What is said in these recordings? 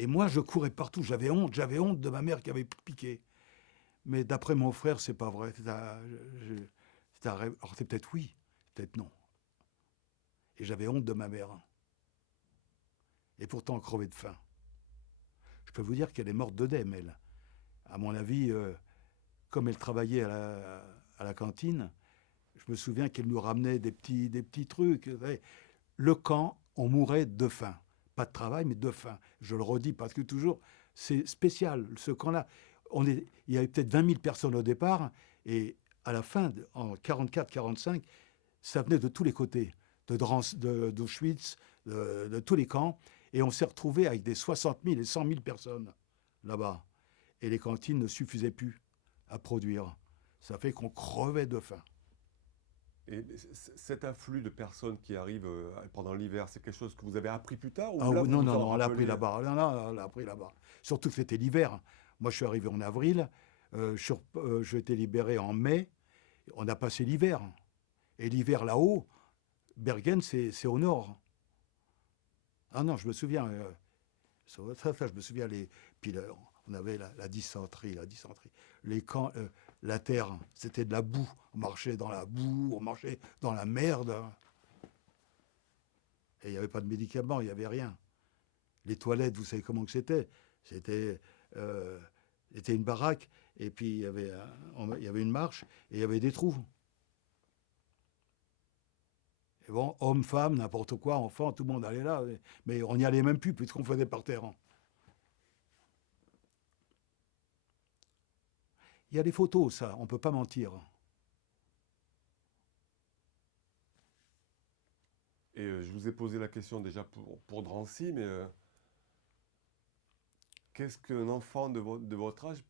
Et moi, je courais partout. J'avais honte de ma mère qui avait piqué. Mais d'après mon frère, c'est pas vrai. C'est un rêve. Alors c'est peut-être oui, peut-être non. Et j'avais honte de ma mère. Et pourtant, elle crevait de faim. Je peux vous dire qu'elle est morte d'œdème, elle. À mon avis, comme elle travaillait à la cantine, je me souviens qu'elle nous ramenait des petits trucs. Vous savez. Le camp, on mourait de faim. Pas de travail, mais de faim. Je le redis parce que toujours, c'est spécial, ce camp-là. Il y avait peut-être 20 000 personnes au départ, et à la fin, en 44-45, ça venait de tous les côtés, d'Auschwitz, de tous les camps, et on s'est retrouvé avec des 60 000 et 100 000 personnes là-bas. Et les cantines ne suffisaient plus à produire. Ça fait qu'on crevait de faim. Et cet afflux de personnes qui arrivent pendant l'hiver, c'est quelque chose que vous avez appris plus tard ou Ah là oui, vous non, vous non, en non, on l'a appris rappelez? là-bas. Non, non, on l'a appris là-bas. Surtout que c'était l'hiver. Moi, je suis arrivé en avril. J'ai été libéré en mai. On a passé l'hiver. Et l'hiver là-haut, Bergen, c'est au nord. Ah non, je me souviens. Je me souviens. Puis on avait la dysenterie, la dysenterie. Les camps, la terre, c'était de la boue. On marchait dans la boue, on marchait dans la merde. Et il n'y avait pas de médicaments, il n'y avait rien. Les toilettes, vous savez comment que c'était. C'était euh, c'était une baraque, et puis il y avait une marche, et il y avait des trous. Et bon, hommes, femmes, n'importe quoi, enfants, tout le monde allait là. Mais on n'y allait même plus, puisqu'on faisait par terre. Il y a des photos, ça, on ne peut pas mentir. Et je vous ai posé la question déjà pour Drancy, mais qu'est-ce qu'un enfant de votre âge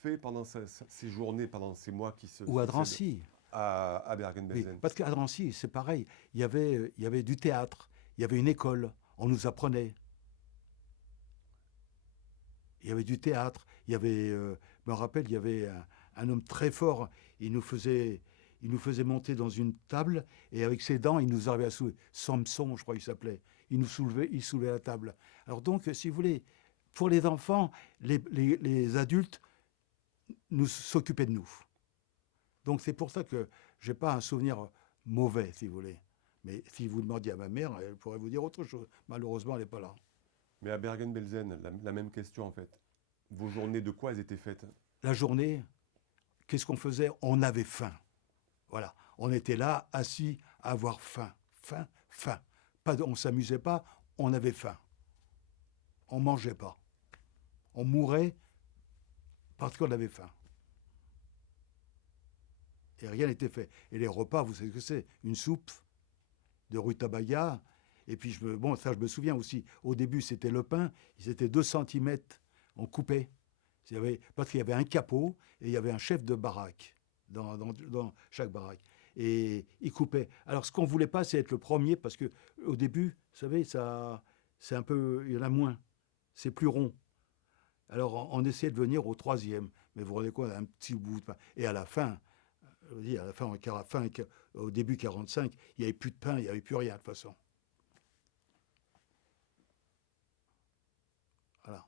fait pendant ces journées, pendant ces mois qui se Ou à succèdent Drancy. à Oui, Bergen-Belsen? parce qu'à Drancy, c'est pareil. Il y avait du théâtre, il y avait une école, on nous apprenait. Il y avait du théâtre, je me rappelle, il y avait un homme très fort, il nous faisait monter dans une table, et avec ses dents, il nous arrivait à soulever. Samson, je crois qu'il s'appelait. Il soulevait la table. Alors donc, si vous voulez, pour les enfants, les adultes nous s'occupaient de nous. Donc c'est pour ça que je n'ai pas un souvenir mauvais, si vous voulez. Mais si vous demandiez à ma mère, elle pourrait vous dire autre chose. Malheureusement, elle n'est pas là. Mais à Bergen-Belsen, la même question en fait. Vos journées de quoi elles étaient faites? La journée, qu'est-ce qu'on faisait? On avait faim. Voilà. On était là, assis, à avoir faim. Faim, faim. On ne s'amusait pas, on avait faim. On ne mangeait pas. On mourait parce qu'on avait faim. Et rien n'était fait. Et les repas, vous savez ce que c'est? Une soupe de rutabaga. Et puis, bon, ça, je me souviens aussi. Au début, c'était le pain. C'était 2 centimètres. On coupait. Parce qu'il y avait un capot et il y avait un chef de baraque dans chaque baraque. Et il coupait. Alors, ce qu'on ne voulait pas, c'est être le premier, parce que au début, vous savez, c'est un peu, il y en a moins. C'est plus rond. Alors, on essayait de venir au troisième. Mais vous vous rendez compte, un petit bout de pain. Et à la fin, au début 45, il n'y avait plus de pain, il n'y avait plus rien de toute façon. Voilà.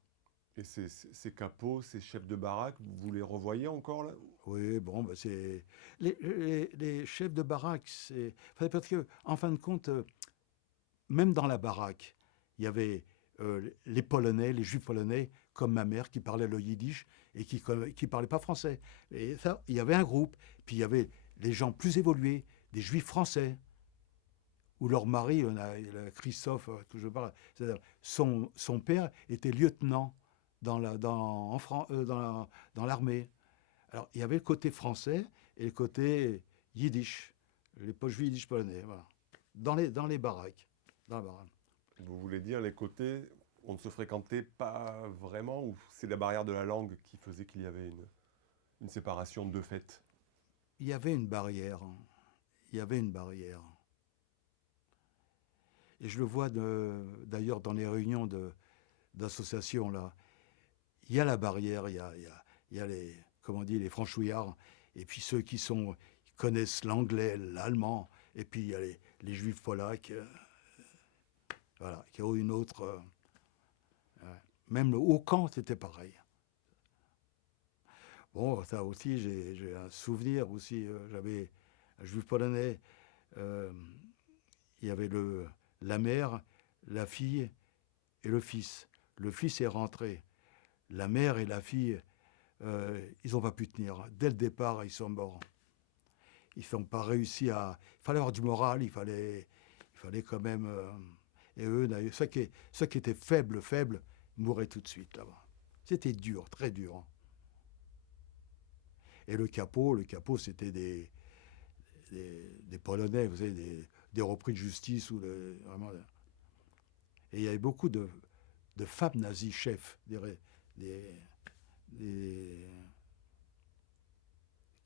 Et ces capots, ces chefs de baraque, vous les revoyez encore là? Oui, bon, bah c'est. Les chefs de baraque, c'est. Parce que, en fin de compte, même dans la baraque, il y avait les Polonais, les Juifs polonais, comme ma mère, qui parlaient le yiddish et qui ne parlaient pas français. Et ça, il y avait un groupe. Puis il y avait les gens plus évolués, des Juifs français, où leur mari, Christophe, que je parle, son père était lieutenant dans l'armée. Alors, il y avait le côté français et le côté yiddish, les poches yiddish polonais, voilà. Dans les baraques. Dans la baraque. Vous voulez dire les côtés, on ne se fréquentait pas vraiment ou c'est la barrière de la langue qui faisait qu'il y avait une séparation de fait? Il y avait une barrière. Il y avait une barrière. Et je le vois d'ailleurs dans les réunions d'associations, là. Il y a la barrière, il y a les, comment on dit, les franchouillards, et puis ceux qui connaissent l'anglais, l'allemand, et puis il y a les juifs polacs, voilà, qui ont une autre. Ouais. Même au camp, c'était pareil. Bon, ça aussi, j'ai un souvenir aussi. J'avais un juif polonais. euh, il y avait la mère, la fille et le fils. Le fils est rentré. La mère et la fille, ils n'ont pas pu tenir. Dès le départ, ils sont morts. Ils n'ont pas réussi à. Il fallait avoir du moral, il fallait quand même. Et eux, d'ailleurs, ceux qui étaient faibles, mouraient tout de suite là-bas. C'était dur, très dur. Et le capot, c'était des Polonais, vous savez, des repris de justice. Vraiment, et il y avait beaucoup de femmes nazies chefs, des, des-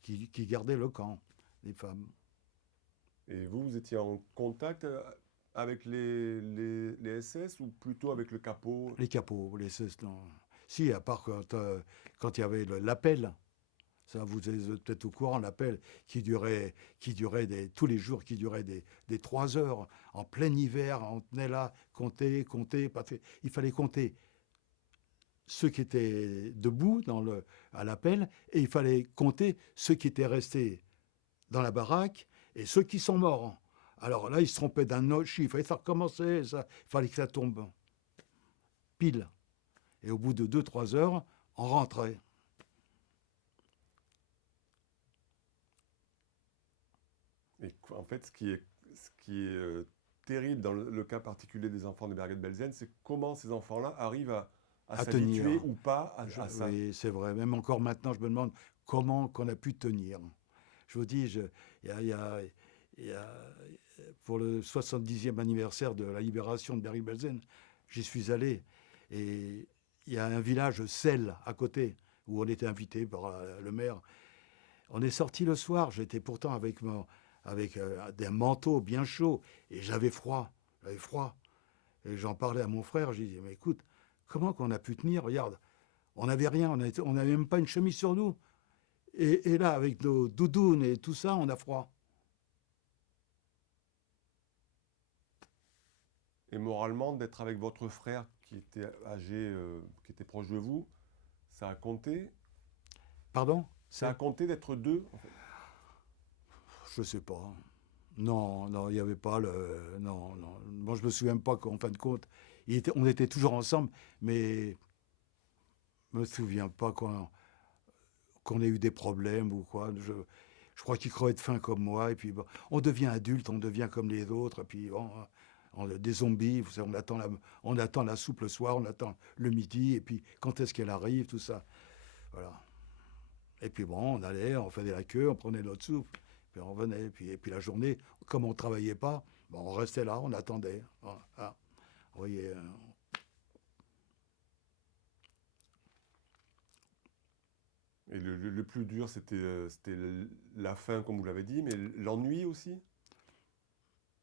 qui gardaient le camp, des femmes. Et vous étiez en contact avec les SS ou plutôt avec le capot? Les capots, non. Si, à part quand il y avait l'appel, ça vous êtes peut-être au courant, l'appel qui durait tous les jours, qui durait des 3 heures, en plein hiver, on tenait là, compter, il fallait compter ceux qui étaient debout à l'appel, et il fallait compter ceux qui étaient restés dans la baraque et ceux qui sont morts. Alors là, ils se trompaient d'un autre chiffre, et ça recommençait, il fallait que ça tombe pile. Et au bout de 2 3 heures, on rentrait. Et en fait, ce qui est terrible dans le cas particulier des enfants de Bergen-Belsen, c'est comment ces enfants-là arrivent à À tenir. s'habituer ou pas à ça. Oui, c'est vrai. Même encore maintenant, je me demande comment qu'on a pu tenir. Je vous dis, il y a- pour le 70e anniversaire de la libération de Bergen-Belsen, j'y suis allé. Et il y a un village, Celle, à côté, où on était invité par le maire. On est sorti le soir. J'étais pourtant avec des manteaux bien chauds. Et j'avais froid. J'avais froid. Et j'en parlais à mon frère. Je disais, mais écoute, comment qu'on a pu tenir? Regarde, on n'avait rien. On n'avait même pas une chemise sur nous. Et là, avec nos doudounes et tout ça, on a froid. Et moralement, d'être avec votre frère qui était âgé, qui était proche de vous, ça a compté. Pardon? Ça a compté d'être deux, en fait. Je sais pas. Non, non, il n'y avait pas le. Non, non. Moi, je me souviens pas qu'en fin de compte, on était toujours ensemble, mais je me souviens pas qu'on ait eu des problèmes ou quoi. Je crois qu'il crevait de faim comme moi, et puis bon, on devient adulte, on devient comme les autres, et puis bon, des zombies, vous savez, on attend la soupe le soir, on attend le midi, et puis quand est-ce qu'elle arrive, tout ça. Voilà. Et puis bon, on allait, on faisait la queue, on prenait notre soupe, puis on revenait. Et puis la journée, comme on ne travaillait pas, bon, on restait là, on attendait. Voilà. Vous voyez, Et le plus dur, c'était la faim, comme vous l'avez dit, mais l'ennui aussi,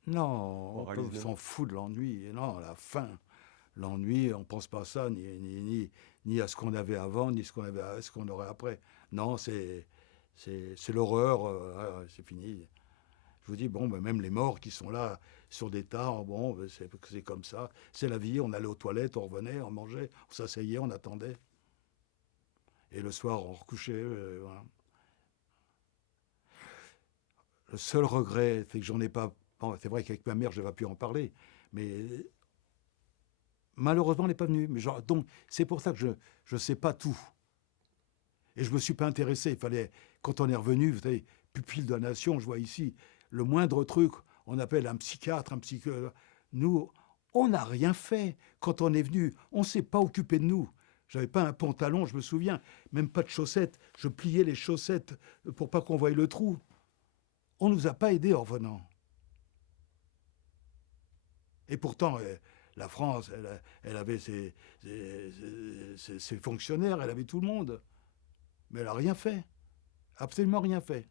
non, en on réalisant. s'en fout de l'ennui. Non, la faim. L'ennui, on ne pense pas à ça, ni à ce qu'on avait avant, ni à ce qu'on aurait après. Non, c'est l'horreur, c'est fini. Je vous dis, bon, ben, même les morts qui sont là sur des tas, bon, ben, c'est comme ça. C'est la vie, on allait aux toilettes, on revenait, on mangeait, on s'asseyait, on attendait. Et le soir, on recouchait. Voilà. Le seul regret, c'est que j'en ai pas. Bon, c'est vrai qu'avec ma mère, je n'ai pas pu en parler, mais malheureusement, elle n'est pas venue. Donc, c'est pour ça que je ne sais pas tout. Et je ne me suis pas intéressé. Il fallait, quand on est revenu, vous savez, pupille de la nation, je vois ici, le moindre truc, on appelle un psychiatre, un psychologue. Nous, on n'a rien fait. Quand on est venu, on ne s'est pas occupé de nous. J'avais pas un pantalon, je me souviens, même pas de chaussettes. Je pliais les chaussettes pour pas qu'on voie le trou. On ne nous a pas aidés en venant. Et pourtant, la France, elle avait ses fonctionnaires, elle avait tout le monde. Mais elle n'a rien fait. Absolument rien fait.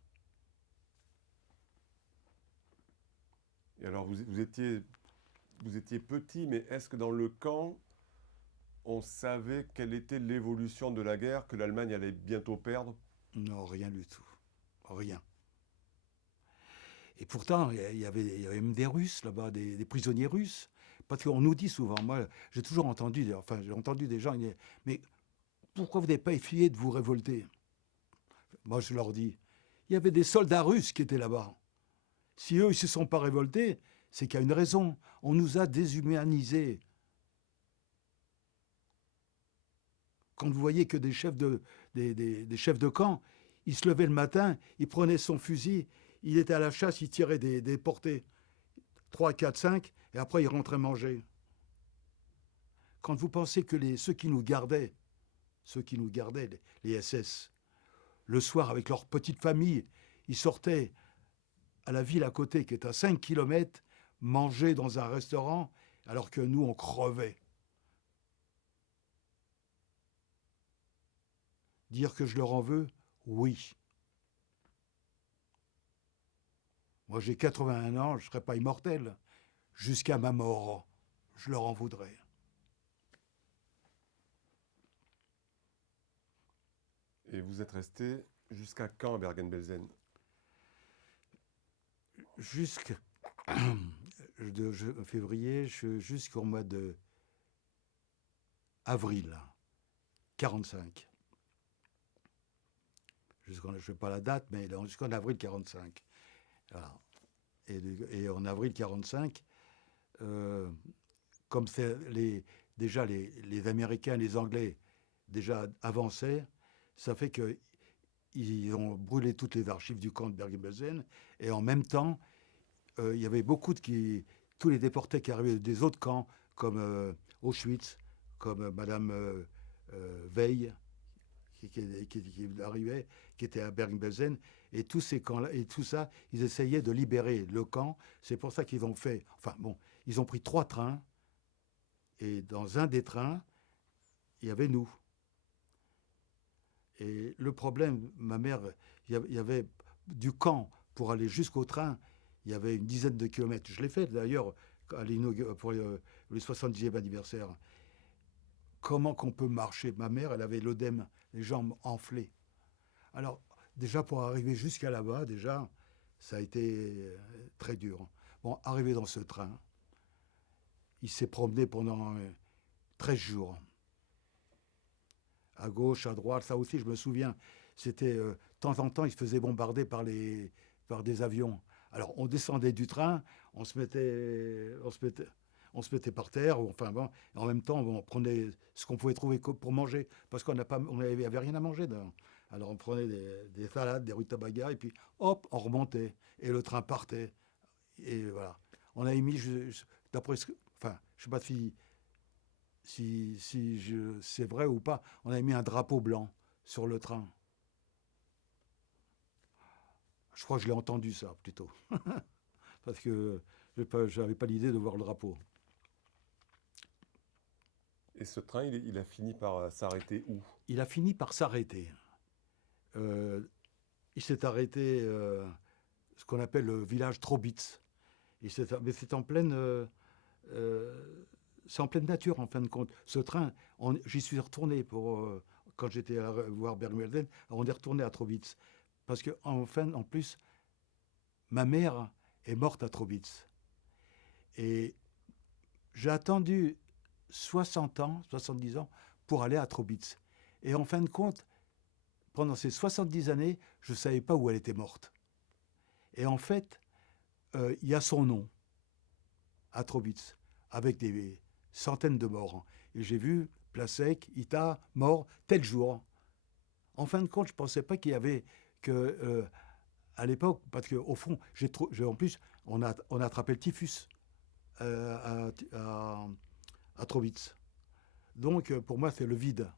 Et alors, vous étiez petit, mais est-ce que dans le camp, on savait quelle était l'évolution de la guerre, que l'Allemagne allait bientôt perdre? Non, rien du tout. Rien. Et pourtant, il y avait même des Russes là-bas, des prisonniers russes. Parce qu'on nous dit souvent, moi, j'ai toujours entendu, enfin, j'ai entendu des gens, mais pourquoi vous n'avez pas essayé de vous révolter? Moi, je leur dis, il y avait des soldats russes qui étaient là-bas. Si eux, ils ne se sont pas révoltés, c'est qu'il y a une raison. On nous a déshumanisés. Quand vous voyez que des chefs de camp, ils se levaient le matin, ils prenaient son fusil, il était à la chasse, il tirait des portées. 3, 4, 5, et après ils rentraient manger. Quand vous pensez que ceux qui nous gardaient, les SS, le soir avec leur petite famille, ils sortaient à la ville à côté, qui est à 5 kilomètres, manger dans un restaurant, alors que nous, on crevait. Dire que je leur en veux? Oui. Moi, j'ai 81 ans, je ne serai pas immortel. Jusqu'à ma mort, je leur en voudrais. Et vous êtes resté jusqu'à quand à Bergen-Belsen? Jusqu'à février, jusqu'au mois de avril 45. Je ne sais pas la date, mais jusqu'en avril 45. Voilà. Et en avril 45, comme déjà les Américains, les Anglais déjà avançaient, ça fait qu'ils ont brûlé toutes les archives du camp de Bergen-Belsen, et en même temps, il y avait tous les déportés qui arrivaient des autres camps, comme Auschwitz, comme Madame Veil, qui arrivait, qui était à Bergen-Belsen, et tous ces camps-là, et tout ça, ils essayaient de libérer le camp. C'est pour ça qu'ils ont fait, enfin bon, ils ont pris 3 trains, et dans un des trains, il y avait nous. Et le problème, ma mère, il y avait du camp pour aller jusqu'au train, il y avait une dizaine de kilomètres. Je l'ai fait d'ailleurs pour le 70e anniversaire. Comment qu'on peut marcher? Ma mère, elle avait l'œdème, les jambes enflées. Alors, déjà, pour arriver jusqu'à là-bas, déjà, ça a été très dur. Bon, arrivé dans ce train, il s'est promené pendant 13 jours. À gauche, à droite, ça aussi, je me souviens. C'était, de temps en temps, il se faisait bombarder par des avions. Alors, on descendait du train, on se mettait par terre, enfin bon, et en même temps, on prenait ce qu'on pouvait trouver pour manger, parce qu'on n'avait rien à manger dedans. Alors on prenait des salades, des rutabagas, et puis hop, on remontait, et le train partait, et voilà. On avait mis, d'après ce que, enfin, je sais pas si c'est vrai ou pas, on avait mis un drapeau blanc sur le train. Je crois que je l'ai entendu ça, plutôt, parce que je n'avais pas l'idée de voir le drapeau. Et ce train, il a fini par s'arrêter où? Il a fini par s'arrêter. Euh, il s'est arrêté, ce qu'on appelle le village Trobitz. Mais c'est c'est en pleine nature, en fin de compte. Ce train, j'y suis retourné quand j'étais à voir Bergen-Belsen. On est retourné à Trobitz. Parce en plus, ma mère est morte à Trobitz. Et j'ai attendu 60 ans, 70 ans, pour aller à Trobitz. Et en fin de compte, pendant ces 70 années, je ne savais pas où elle était morte. Et en fait, il y a son nom, à Trobitz, avec des centaines de morts. Et j'ai vu, Plasek, Ita, mort, tel jour. En fin de compte, je ne pensais pas qu'il y avait à l'époque, parce qu'au fond, en plus, on a attrapé le typhus à Trobitz. Donc, pour moi, c'est le vide.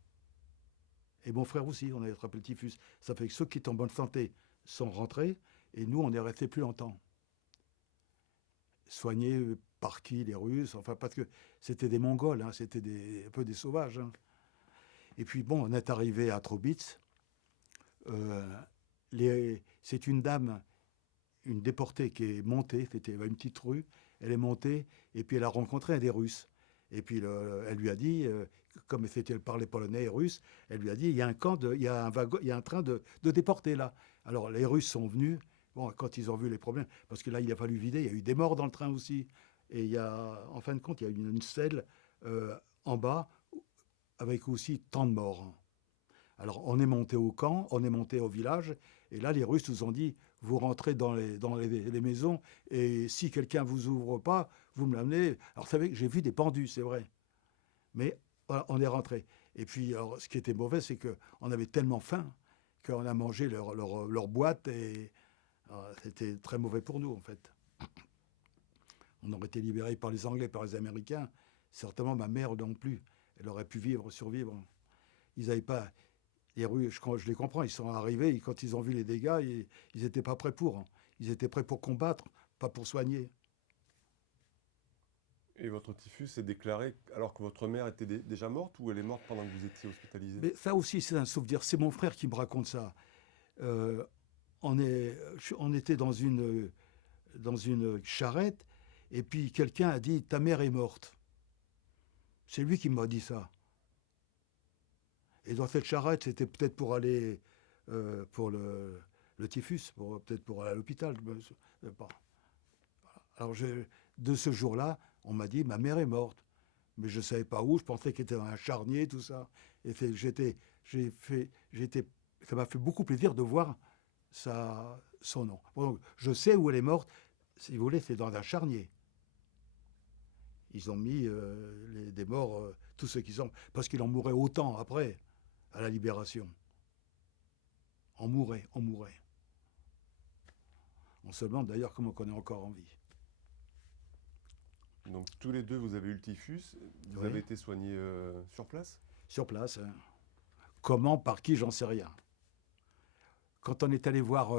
Et mon frère aussi, on a attrapé le typhus. Ça fait que ceux qui étaient en bonne santé sont rentrés, et nous, on est restés plus longtemps. Soignés par qui? Les Russes, enfin, parce que c'était des Mongols, hein, c'était un peu des sauvages. Hein. Et puis, bon, on est arrivé à Trobitz. C'est une dame, une déportée qui est montée, c'était une petite rue, elle est montée, et puis elle a rencontré des Russes. Et puis elle lui a dit, comme elle parlait polonais et russe, elle lui a dit, il y a un train de déportés là. Alors les Russes sont venus, bon, quand ils ont vu les problèmes, parce que là il a fallu vider, il y a eu des morts dans le train aussi. Et en fin de compte, il y a une selle en bas avec aussi tant de morts. Alors, on est monté au camp, on est monté au village, et là, les Russes nous ont dit, vous rentrez dans les maisons, et si quelqu'un vous ouvre pas, vous me l'amenez. Alors, vous savez, j'ai vu des pendus, c'est vrai, mais voilà, on est rentré. Et puis, alors, ce qui était mauvais, c'est qu'on avait tellement faim qu'on a mangé leur boîte, et c'était très mauvais pour nous, en fait. On aurait été libérés par les Anglais, par les Américains. Certainement, ma mère non plus. Elle aurait pu survivre. Ils n'avaient pas. Les Russes, je les comprends, ils sont arrivés, et quand ils ont vu les dégâts, ils n'étaient pas prêts pour. Ils étaient prêts pour combattre, pas pour soigner. Et votre typhus est déclaré alors que votre mère était déjà morte ou elle est morte pendant que vous étiez hospitalisé? Mais ça aussi, c'est un souvenir. C'est mon frère qui me raconte ça. Euh, on était dans une charrette, et puis quelqu'un a dit, ta mère est morte. C'est lui qui m'a dit ça. Et dans cette charrette, c'était peut-être pour aller pour le typhus, peut-être pour aller à l'hôpital. Pas. Alors, de ce jour-là, on m'a dit, ma mère est morte. Mais je ne savais pas où, je pensais qu'elle était dans un charnier, tout ça. Et ça m'a fait beaucoup plaisir de voir son nom. Bon, donc, je sais où elle est morte, si vous voulez, c'est dans un charnier. Ils ont mis des morts, tous ceux qui sont. Parce qu'il en mourait autant après, à la libération. On mourait, on mourait. On se demande d'ailleurs comment on est encore en vie. Donc tous les deux, vous avez eu le typhus. Vous Oui. avez été soignés sur place? Sur place. Hein. Comment, par qui, j'en sais rien. Quand on est allé voir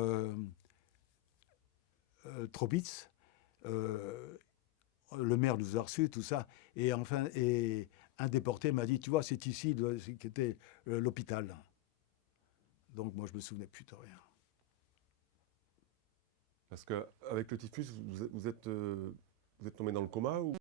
Trobitz, le maire nous a reçus, tout ça, et enfin, un déporté m'a dit, tu vois, c'est ici qui était l'hôpital. Donc moi, je me souvenais plus de rien. Parce qu'avec le typhus, vous êtes tombé dans le coma ou